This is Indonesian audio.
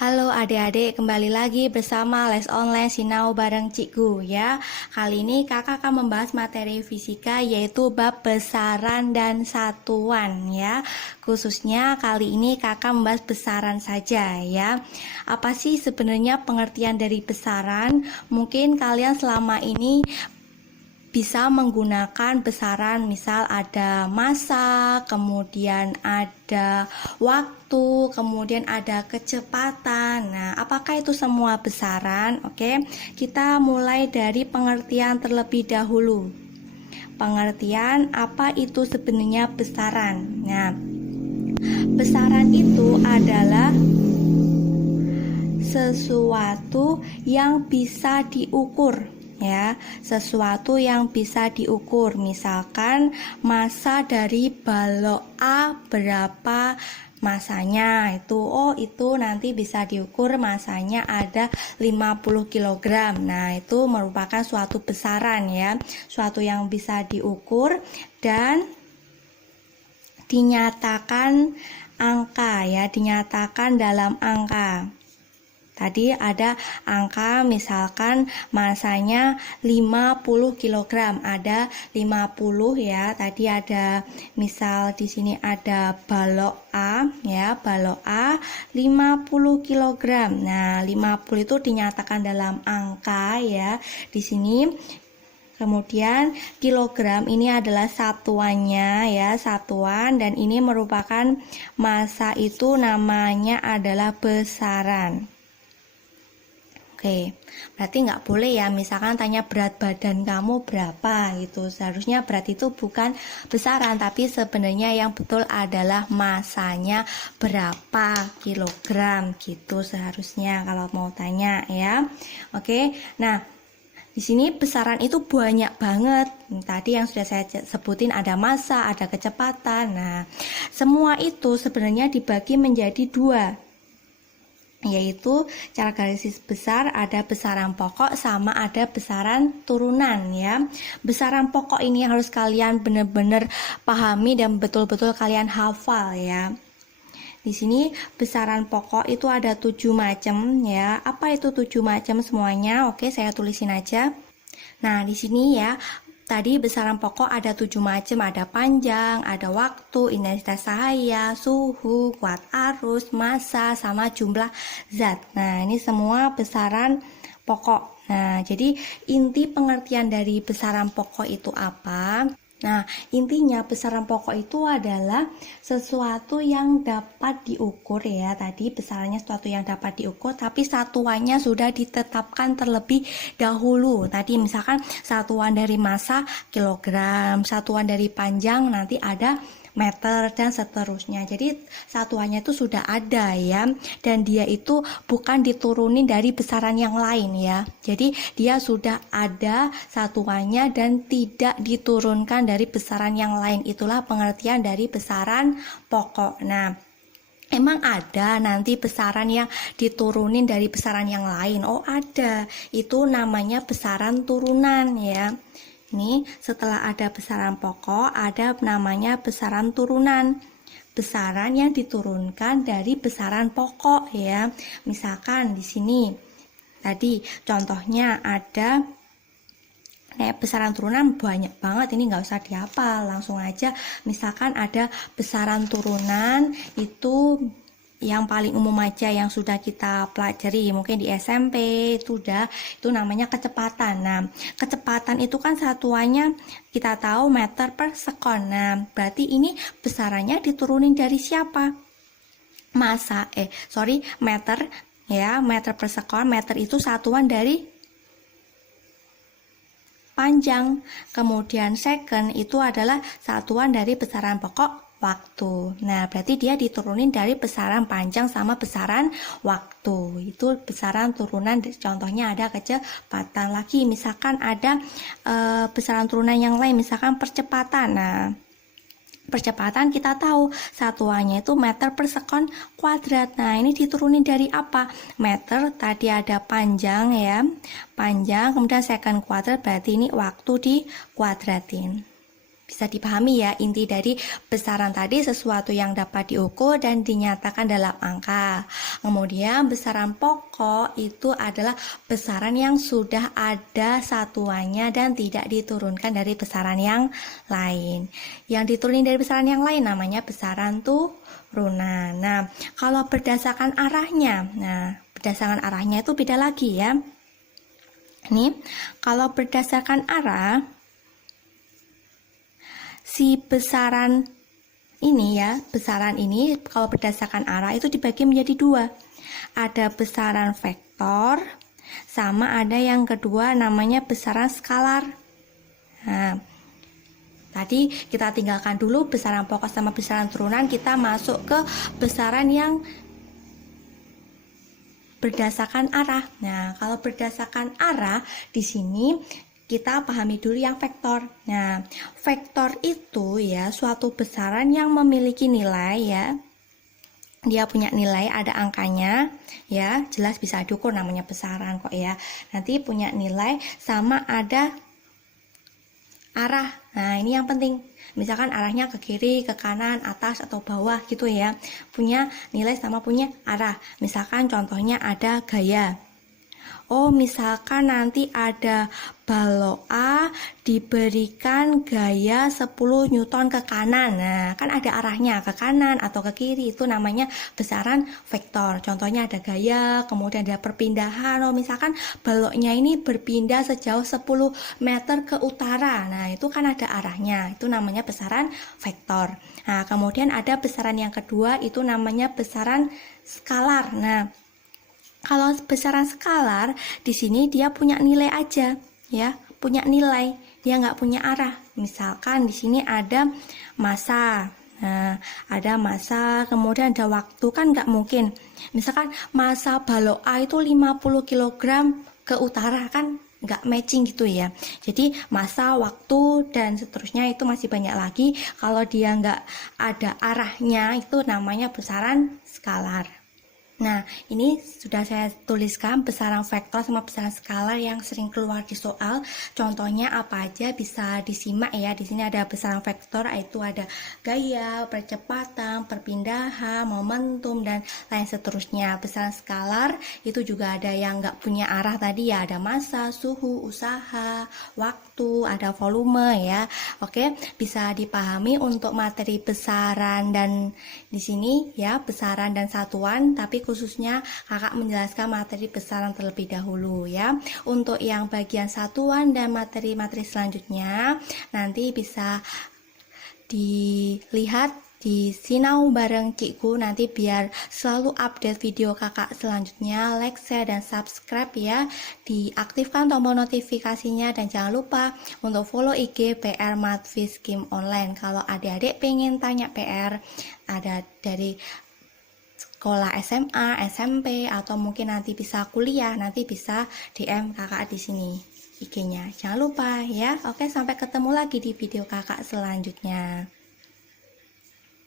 Halo adik-adik, kembali lagi bersama Les Online Sinau bareng Cikgu ya. Kali ini kakak akan membahas materi fisika yaitu bab besaran dan satuan ya. Khususnya kali ini kakak membahas besaran saja ya. Apa sih sebenarnya pengertian dari besaran? Mungkin kalian selama ini bisa menggunakan besaran, misal ada massa, kemudian ada waktu, kemudian ada kecepatan. Nah, apakah itu semua besaran? Oke, kita mulai dari pengertian terlebih dahulu. Pengertian apa itu sebenarnya besaran? Nah, besaran itu adalah sesuatu yang bisa diukur ya, sesuatu yang bisa diukur. Misalkan massa dari balok A berapa masanya, itu nanti bisa diukur, masanya ada 50 kg. Nah, itu merupakan suatu besaran ya, suatu yang bisa diukur dan dinyatakan angka ya, dinyatakan dalam angka. Tadi ada angka, misalkan masanya 50 kg, ada 50 ya. Tadi ada misal di sini ada balok A ya, balok A 50 kg. Nah, 50 itu dinyatakan dalam angka ya. Di sini kemudian kilogram ini adalah satuannya ya, satuan, dan ini merupakan massa, itu namanya adalah besaran. Oke, berarti nggak boleh ya misalkan tanya berat badan kamu berapa gitu. Seharusnya berat itu bukan besaran, tapi sebenarnya yang betul adalah massanya berapa kilogram gitu seharusnya kalau mau tanya ya. Oke, nah di sini besaran itu banyak banget. Tadi yang sudah saya sebutin ada massa, ada kecepatan. Nah, semua itu sebenarnya dibagi menjadi dua, yaitu cara garis besar ada besaran pokok sama ada besaran turunan ya. Besaran pokok ini harus kalian benar-benar pahami dan betul-betul kalian hafal ya. Di sini besaran pokok itu ada 7 macam ya. Apa itu 7 macam semuanya? Oke, saya tulisin aja. Nah, di sini ya, tadi besaran pokok ada 7 macam, ada panjang, ada waktu, intensitas cahaya, suhu, kuat arus, massa, sama jumlah zat. Nah, ini semua besaran pokok. Nah, jadi inti pengertian dari besaran pokok itu apa? Nah, intinya besaran pokok itu adalah sesuatu yang dapat diukur ya. Tadi besarannya sesuatu yang dapat diukur, tapi satuannya sudah ditetapkan terlebih dahulu. Tadi misalkan satuan dari massa kilogram, satuan dari panjang nanti ada meter, dan seterusnya. Jadi satuannya itu sudah ada ya, dan dia itu bukan diturunin dari besaran yang lain ya. Jadi dia sudah ada satuannya dan tidak diturunkan dari besaran yang lain. Itulah pengertian dari besaran pokok. Nah, emang ada nanti besaran yang diturunin dari besaran yang lain? Oh, ada. Itu namanya besaran turunan ya. Ini setelah ada besaran pokok, ada namanya besaran turunan. Besaran yang diturunkan dari besaran pokok ya. Misalkan di sini tadi contohnya ada besaran turunan banyak banget, ini nggak usah dihafal, langsung aja. Misalkan ada besaran turunan itu yang paling umum aja yang sudah kita pelajari mungkin di SMP itu namanya kecepatan. Nah, kecepatan itu kan satuannya kita tahu meter per sekon. Nah, berarti ini besarannya diturunin dari siapa? Meter ya, meter per sekon. Meter itu satuan dari panjang, kemudian second itu adalah satuan dari besaran pokok waktu. Nah, berarti dia diturunin dari besaran panjang sama besaran waktu. Itu besaran turunan, contohnya ada kecepatan. Lagi misalkan ada besaran turunan yang lain, misalkan percepatan. Nah, percepatan kita tahu satuannya itu meter per sekon kuadrat. Nah, ini diturunin dari apa? Meter, tadi ada panjang ya, panjang, kemudian second kuadrat, berarti ini waktu dikuadratin. Bisa dipahami ya, inti dari besaran tadi sesuatu yang dapat diukur dan dinyatakan dalam angka. Kemudian besaran pokok itu adalah besaran yang sudah ada satuannya dan tidak diturunkan dari besaran yang lain. Yang diturunin dari besaran yang lain namanya besaran turunan. Nah, kalau berdasarkan arahnya, itu beda lagi ya. Nih, kalau berdasarkan arah, si besaran ini ya, besaran ini kalau berdasarkan arah itu dibagi menjadi dua. Ada besaran vektor, sama ada yang kedua namanya besaran skalar. Nah, tadi kita tinggalkan dulu besaran pokok sama besaran turunan, kita masuk ke besaran yang berdasarkan arah. Nah, kalau berdasarkan arah di sini kita pahami dulu yang vektor. Nah, vektor itu ya suatu besaran yang memiliki nilai ya. Dia punya nilai, ada angkanya ya, jelas bisa diukur, namanya besaran kok ya. Nanti punya nilai sama ada arah. Nah, ini yang penting. Misalkan arahnya ke kiri, ke kanan, atas atau bawah gitu ya. Punya nilai sama punya arah. Misalkan contohnya ada gaya. Oh, misalkan nanti ada balok A diberikan gaya 10 Newton ke kanan. Nah, kan ada arahnya ke kanan atau ke kiri, itu namanya besaran vektor. Contohnya ada gaya, kemudian ada perpindahan. Oh, misalkan baloknya ini berpindah sejauh 10 meter ke utara. Nah, itu kan ada arahnya. Itu namanya besaran vektor. Nah, kemudian ada besaran yang kedua, itu namanya besaran skalar. Nah, kalau besaran skalar di sini dia punya nilai aja ya, punya nilai, dia nggak punya arah. Misalkan di sini ada massa. Nah, ada massa, kemudian ada waktu, kan nggak mungkin. Misalkan massa balok A itu 50 kg ke utara, kan nggak matching gitu ya. Jadi massa, waktu, dan seterusnya itu masih banyak lagi. Kalau dia nggak ada arahnya, itu namanya besaran skalar. Nah, ini sudah saya tuliskan besaran vektor sama besaran skalar yang sering keluar di soal. Contohnya apa aja bisa disimak ya. Di sini ada besaran vektor, yaitu ada gaya, percepatan, perpindahan, momentum, dan lain seterusnya. Besaran skalar itu juga ada yang nggak punya arah tadi ya. Ada massa, suhu, usaha, waktu, ada volume ya. Oke, bisa dipahami untuk materi besaran dan di sini ya besaran dan satuan, tapi khususnya kakak menjelaskan materi besaran terlebih dahulu ya. Untuk yang bagian satuan dan materi-materi selanjutnya nanti bisa dilihat di Sinau bareng Cikgu, nanti biar selalu update video kakak selanjutnya. Like, share, dan subscribe ya. Diaktifkan tombol notifikasinya dan jangan lupa untuk follow IG PR Matfiz Kim Online. Kalau adik-adik pengen tanya PR ada dari sekolah SMA, SMP, atau mungkin nanti bisa kuliah, nanti bisa DM kakak di sini IG-nya. Jangan lupa ya. Oke, sampai ketemu lagi di video kakak selanjutnya.